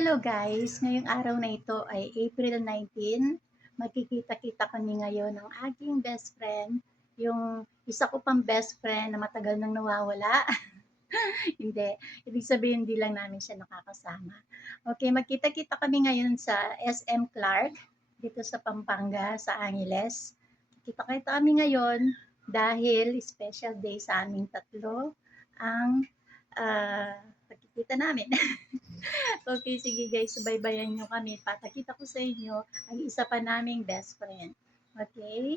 Hello guys! Ngayong araw na ito ay April 19. Magkikita-kita kami ngayon ng aking best friend, yung isa ko pang best friend na matagal nang nawawala. Hindi, ibig sabihin hindi lang namin siya nakakasama. Okay, magkita-kita kami ngayon sa SM Clark, dito sa Pampanga, sa Angeles. Kita-kita kami ngayon dahil special day sa aming tatlo ang pagkikita namin. Okay, sige guys, subaybayan nyo kami. Patakita ko sa inyo ang isa pa naming best friend. Okay?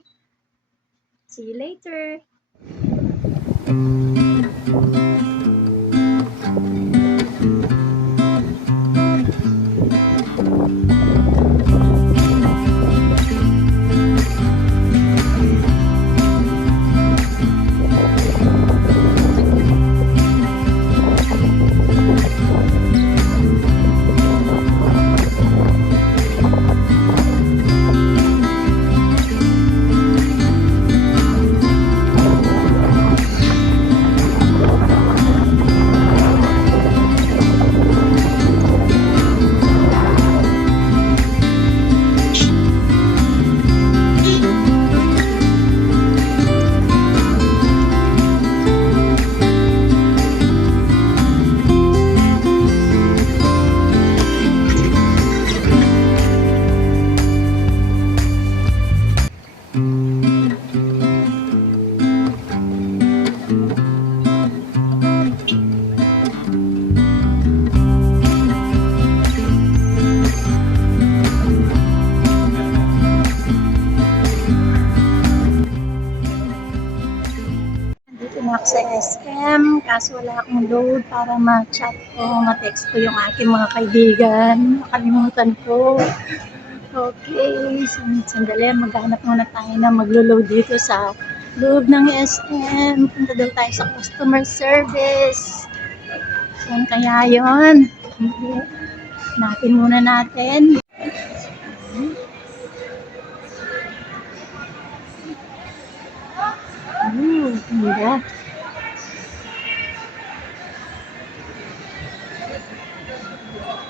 See you later! Ako sa SM, kaso wala akong load para ma-chat ko, ma-text ko yung aking mga kaibigan. Nakalimutan ko. Okay, sandali, maghanap muna tayo na maglo-load dito sa loob ng SM. Punta daw tayo sa customer service. Saan kaya yun? Natin muna natin. Ganda.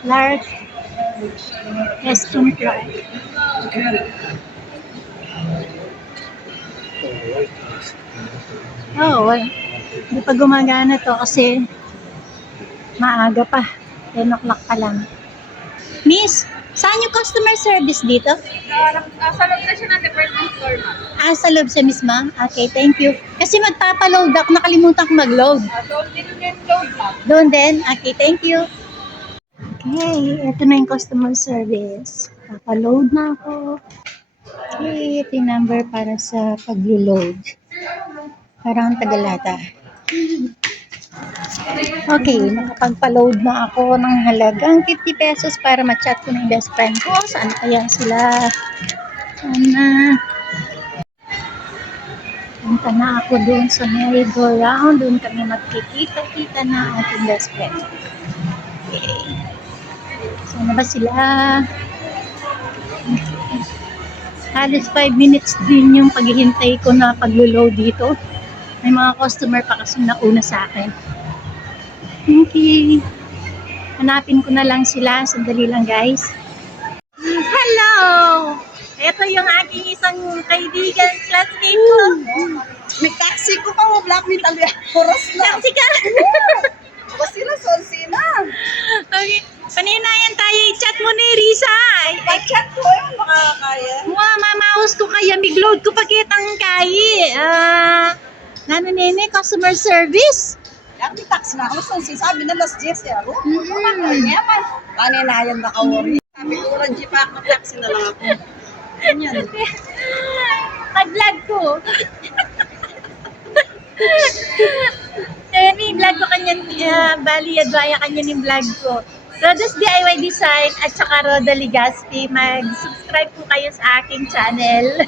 Clark, SM Clark. Oh, hindi pa gumagana to kasi maaga pa. 10 o'clock pa lang. Miss, saan yung customer service dito? Sa loob na siya ng department store, ma'am. Sa loob siya, Miss Ma'am. Okay, thank you. Kasi magpapaload ako, nakalimutan ko mag-load. Doon din yung load, ma'am. Doon din? Okay, thank you. Okay, ito na yung customer service. Papaload na ako. Okay, ito yung number para sa pag-load. Parang tagalata. Okay, nakapagpa-load na ako ng halagang 50 pesos para ma-chat ko ng best friend ko. Saan kaya sila? Sana. Punta na ako doon sa merry-go-round. Doon kami magkikita-kita na ating best friend. Okay. Sana ba sila? Halos 5 minutes din yung paghihintay ko na pag-load dito. May mga customer pa kasi nauna sa akin. Okay. Hanapin ko na lang sila. Sandali lang guys. Hello! Ito yung aking isang kaibigan, classmate ko. May taxi ko pa mo, Black Metal. Oras na. Taxi ka! Kasi na, Solsina. Okay. Paninayan tayo. I-chat mo ni Risa. Pag-chat ko, yung makakaya. Mamaus ko kaya. Big-load ko pakitang kaya. Nano nene, customer service? Ang taxi na ako, Solsina. Sabi na, last 10 siya. Kanya pa. Paninayan na ka-worry. Sabi ko, Ranji pa ako, taxi na lang ako. Ganyan. Pag-vlog ko. May vlog ko kanyan, bali, adwaya kanyan yung vlog ko. Rodas DIY Design at saka Roda Ligaspi. Mag-subscribe po kayo sa aking channel.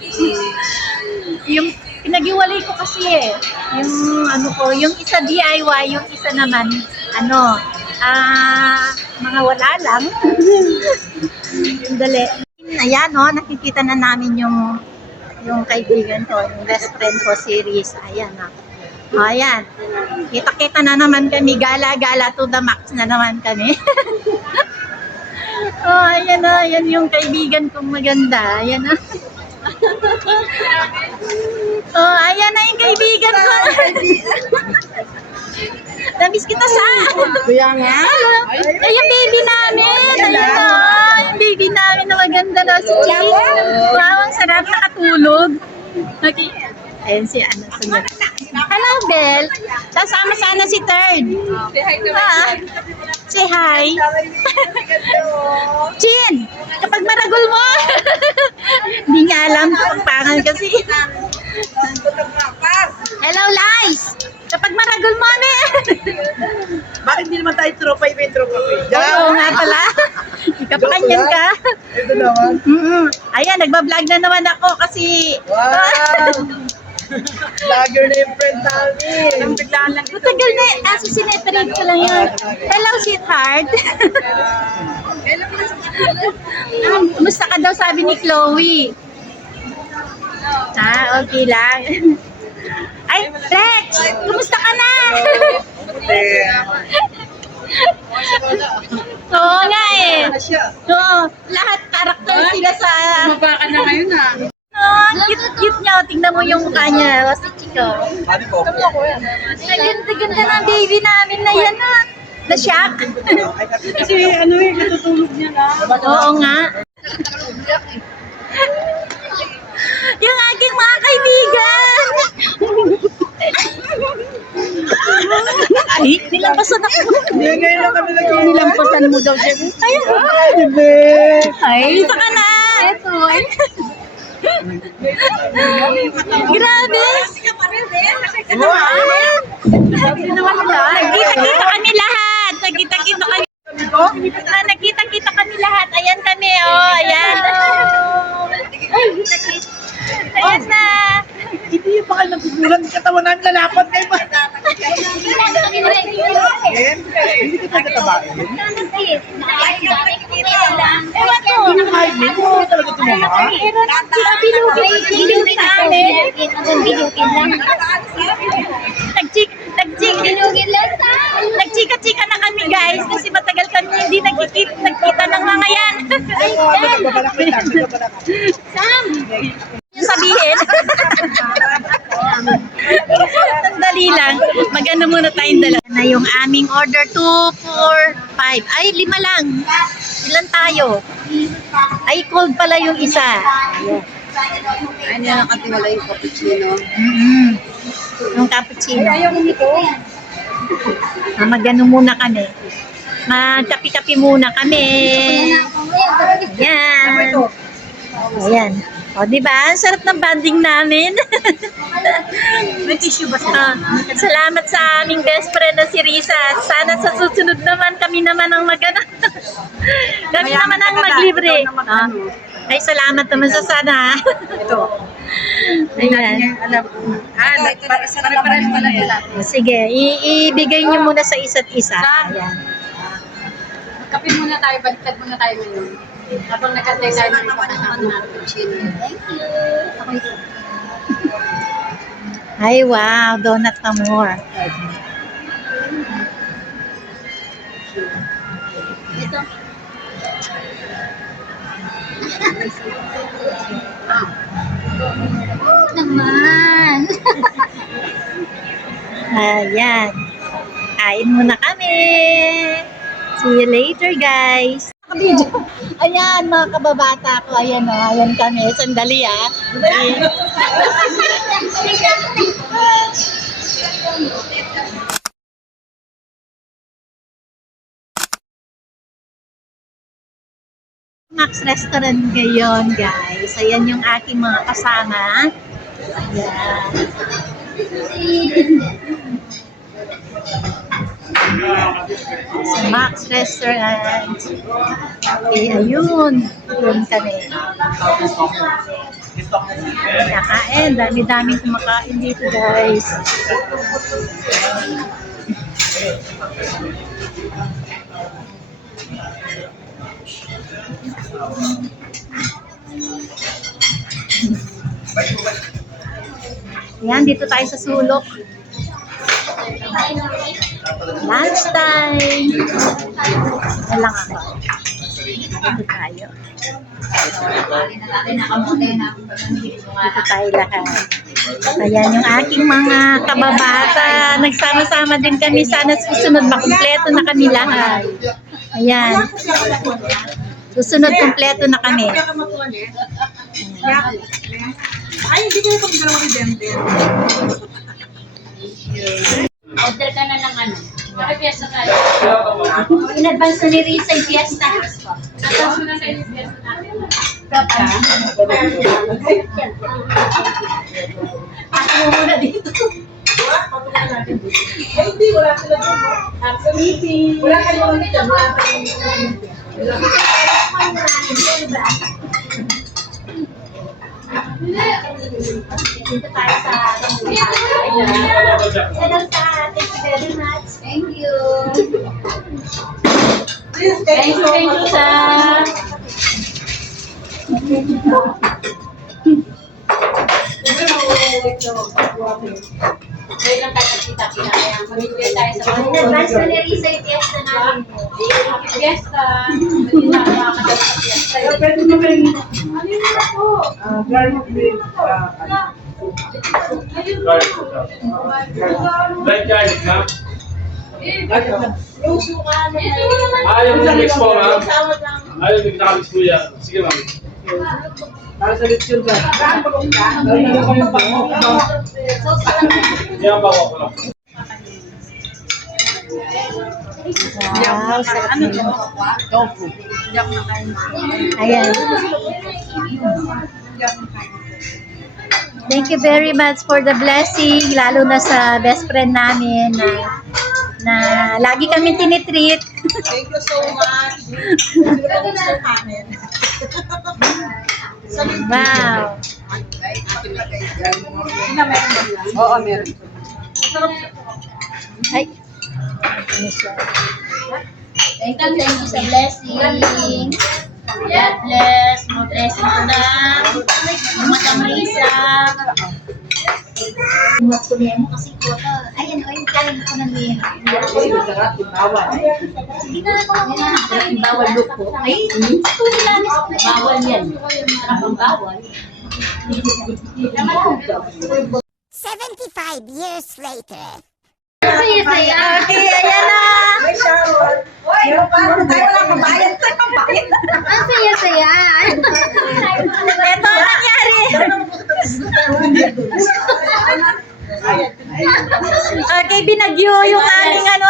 Yung pinag-iwalay ko kasi yung ano ko, yung isa DIY, yung isa naman, mga wala lang. Yung dali. Ayan, nakikita na namin yung kaibigan ko, yung best friend ko, si Riz. Ayan, Ayan. Kita-kita na naman kami. Gala-gala to the max na naman kami. yan o. Yan yung kaibigan kong maganda. Ayan o. Oh, ayan na yung kaibigan ko. Namiss kita sa. Kuya nga. Ay, yung baby namin. Ayan o. Yung baby namin na maganda daw si Chick. Wow, ang sarap nakatulog. Okay. Ayan si ano. Sunod. Hello, Belle. Sasama sana si Third. Say hi to Ah, say hi. Chin, kapag maragol mo. Hindi niya alam. Pagpangan kasi. Hello, Lies. Kapag maragol mo, ne. Bakit hindi naman tayo tropa, iba yung tropa ko? Oo nga pala. Ikapakanyan ka. Ito naman. Ayan, nagbablog na naman ako kasi... Wow! Vlogger na yung friend namin. Biglaan lang ito. Matagal na eh. Aso sinetrade ko lang yun. Hello, sweetheart. Kumusta ka daw, sabi ni Chloe. Ah, okay lang. Ay, Rex! Kumusta ka na? Oo nga eh. Oo, lahat karakter sila sa... Mabaka na ngayon ah. Oh, cute niya. Tingnan mo yung mukha niya. Si Chico. Ang ganda-ganda ng baby namin na yan ah. Na-shock. Kasi ano eh, katutulog niya na. Oo nga. Yung aking mga kaibigan. Ay, nilampasan ako. Hindi, ngayon lang kami nag Nilampasan mo daw siya. Ay, dito ka na. Eto. Grabe. Nagkita-kita kami lahat. Nagkita-kita kami. Nagkita-kita kami lahat. Ayan kami, oh. Ayan. Ayan na. Hindi yung bakal nagkukulang yung katawan namin lalapat kayo ba? Hindi ka talaga tabain. Ewan ko. Ay, hindi mo talaga tumama. Nagchika-chika na kami guys kasi matagal kami hindi nagkita ng mga yan. Nagbabalak mo lang, nagbabalak mo. Sam! Yung sabihin. Sandali lang. Mag-ano muna tayong dalawa. Na yung aming order 2, 4, 5. Ay, 5 lang. Ilan tayo? Ay, cold pala yung isa. Ay, niya nakatiwala yung cappuccino. Yung cappuccino. Ayaw ko nito. Mag-ano muna kami. Magkapi-kapi muna kami. Yan. Ayan. O, diba? Ang sarap ng banding namin. May tissue ba Salamat sa aming best friend na si Risa. Sana sa susunod naman, kami naman ang mag-ano. Kami naman ang maglibre. Ah. Ay, salamat naman sa sana. Ito. Ayan. Alam. Pare-pares pala sila. Sige, ibigay niyo muna sa isa't isa. Ayan. Kape muna tayo, baliktad muna tayo ngayon. Habang nagkantay tayo ng kapanahan ng cappuccino. Thank you. Ay, wow. Donut na more. Ito. Naman. Ayan. Kain muna kami. See you later, guys. Ayan, mga kababata ko. Ayan, oh. Ayan kami. Sandali, ah. Max Restaurant ngayon, guys. Ayan yung aking mga kasama. Ayan. Sa Max Restaurant. Okay, ayun. Ayun kami. Nakain. Dami-daming kumakain dito, guys. Ayan, dito tayo sa sulok. Lunch time. Ayan lang ako. Dito tayo. Dito tayo lahat. Ayan yung aking mga kababata. Nagsama-sama din kami. Sana susunod makumpleto na kami lahat. Ayan. Susunod kumpleto na kami. Ay, hindi ko itong dalawa ni Denden. Order ka na ng ano. Bakit piyesta ka? In advance na ni Risa yung fiesta. Tapos na sa yung piyesta natin. Ako mo muna dito. Ay, hindi, wala sila dito. Absolutely. Wala kayong dito. Wala kayong dito. Dito tayo sa Thank you very much. Thank you. Thank you, sa... Ngayon lang tayo kita kaya mag-enjoy tayo sa In advance na ni Risa yung fiesta namin. Fiesta. Hindi na makakadal sa fiesta. Pwede mo ba yung garlic bread? Light garlic, ma'am. Ayaw mo mix po, ma'am. Ayaw mo nakamix po yan. Sige, ma'am. Para sa lechon ba? Lalo ko yung bango. Yan pa ako lang. Wow, sarap nito. Ayan. Thank you very much for the blessing, lalo na sa best friend namin na lagi kami tinitreat. Thank you so much. Wow. Oo, meron. Ay. Thank you sa blessing. God bless. More blessing to them. Madam Risa. Buat ko niya mo kasi ko to. Ayan, o yung kain ko na niya. Sarap, bawal. Sige na ako. Yung bawal look ko. Ay, ito nila. Bawal yan. Sarap ang bawal. 75 years later. Saya-saya. Okay, ayan na. Ay, Sharon. Oy, paano tayo wala kabayan? Tayo kabayan. Ang saya-saya. Ito ang nangyari. Okay, binagyo yung aming ano.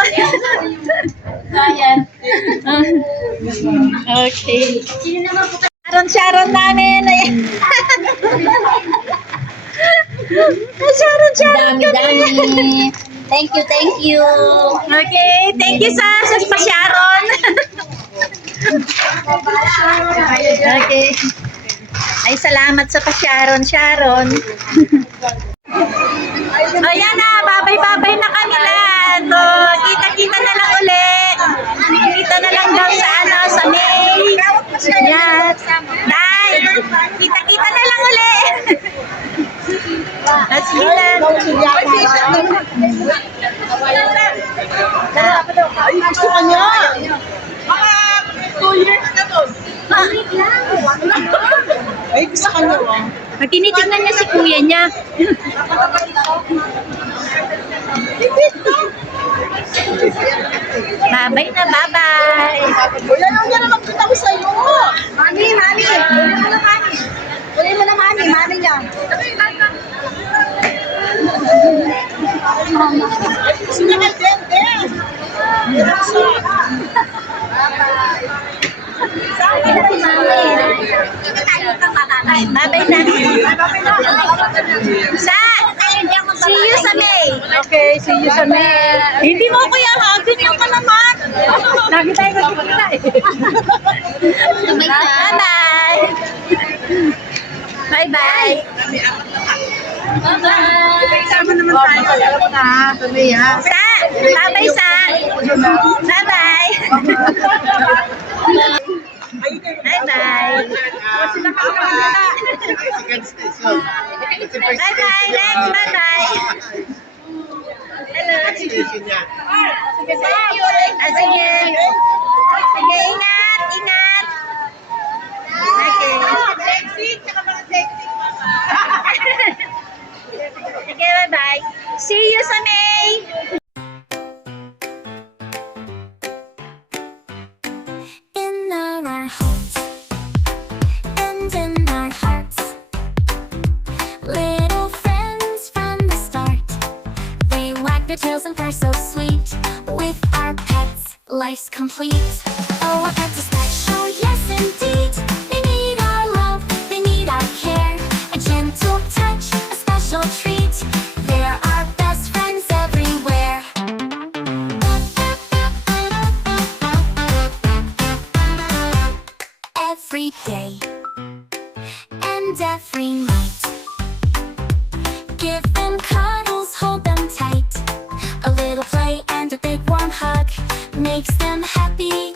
Ayan. Okay. Sino naman po Sharon namin. Ayan. Sharon kami. Dami-dami. Thank you. Okay, thank you sa pa-Sharon. Okay. Ay, salamat sa pa-Sharon. Ayan na, babay-babay na kami lahat. So, kita-kita na lang uli. Kita na lang daw sa sa May. Yan. Bye. Kita-kita na lang uli. Sige lang. Ay, gusto ka niya. Mga 2 years na to. Ay, gusto ka niya. Tinitingnan niya si kuya niya. Babay na, babay. Wala lang niya naman kita ko sa'yo. Mami. Uli mo na, mami. Mami niya. Gusto niya ka, Denden. Babay na. See you sa May. Okay, see you sa May. Hindi mo kuya hagin yung kalaman. Lagi tayo nagkikita eh. Bye-bye. Bye-bye. Bye-bye. Sama naman tayo. Alam mo na, sa May ha. Sa. Bye-bye sa. Bye-bye. Bye-bye. Bye-bye. Lex, bye-bye. Hello. Sige. Sige, ingat. See you sa May! In our homes and in our hearts, little friends from the start. They wag their tails and purr so sweet. With our pets, life's complete. Oh, our pets are special, yes indeed. They need our love, they need our care. A gentle touch, a special treat. They're our best friends everywhere. Every day and every night, give them cuddles, hold them tight. A little play and a big warm hug makes them happy.